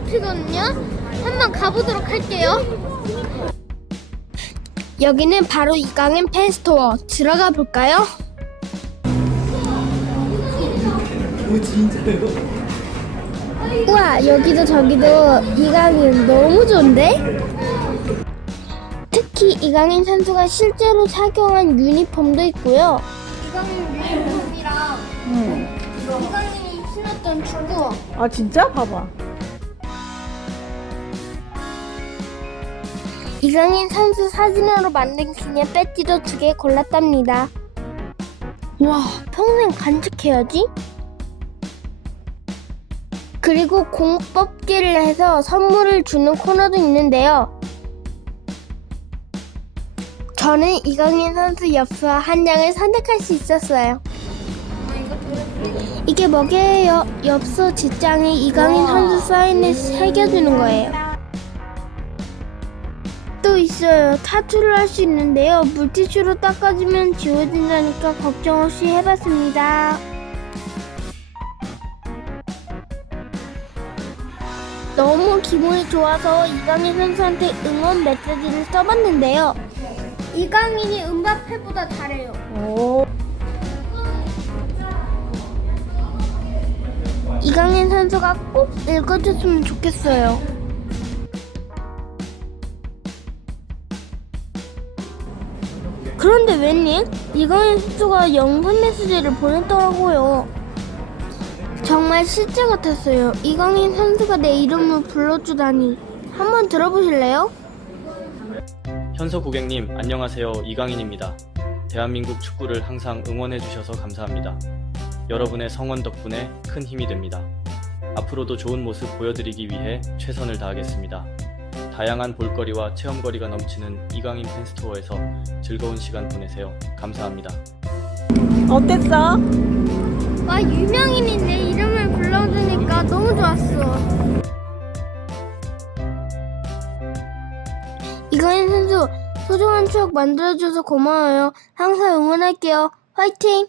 앞이거든요. 한번 가보도록 할게요. 여기는 바로 이강인 팬스토어. 들어가 볼까요? 우와 여기도 저기도 이강인 너무 좋은데? 특히 이강인 선수가 실제로 착용한 유니폼도 있고요. 이강인 유니폼이랑 응. 이강인이 신었던 축구. 아 진짜? 봐봐. 이강인 선수 사진으로 만든 기념 배지도 두 개 골랐답니다. 와, 평생 간직해야지. 그리고 공 뽑기를 해서 선물을 주는 코너도 있는데요. 저는 이강인 선수 엽서 한 장을 선택할 수 있었어요. 이게 뭐게요? 엽서 뒷장에 이강인 선수 사인을 새겨주는 거예요. 또 있어요. 타투를 할 수 있는데요. 물티슈로 닦아주면 지워진다니까 걱정 없이 해봤습니다. 너무 기분이 좋아서 이강인 선수한테 응원 메시지를 써봤는데요. 이강인이 은바페보다 잘해요. 오. 이강인 선수가 꼭 읽어줬으면 좋겠어요. 그런데 웬일? 이강인 선수가 영상 메시지를 보냈더라고요. 정말 실제 같았어요. 이강인 선수가 내 이름을 불러주다니. 한번 들어보실래요? 현서 고객님, 안녕하세요. 이강인입니다. 대한민국 축구를 항상 응원해 주셔서 감사합니다. 여러분의 성원 덕분에 큰 힘이 됩니다. 앞으로도 좋은 모습 보여드리기 위해 최선을 다하겠습니다. 다양한 볼거리와 체험거리가 넘치는 이강인 팬스토어에서 즐거운 시간 보내세요. 감사합니다. 어땠어? 와, 유명인이 내 이름을 불러주니까 너무 좋았어. 이강인 선수, 소중한 추억 만들어줘서 고마워요. 항상 응원할게요. 화이팅!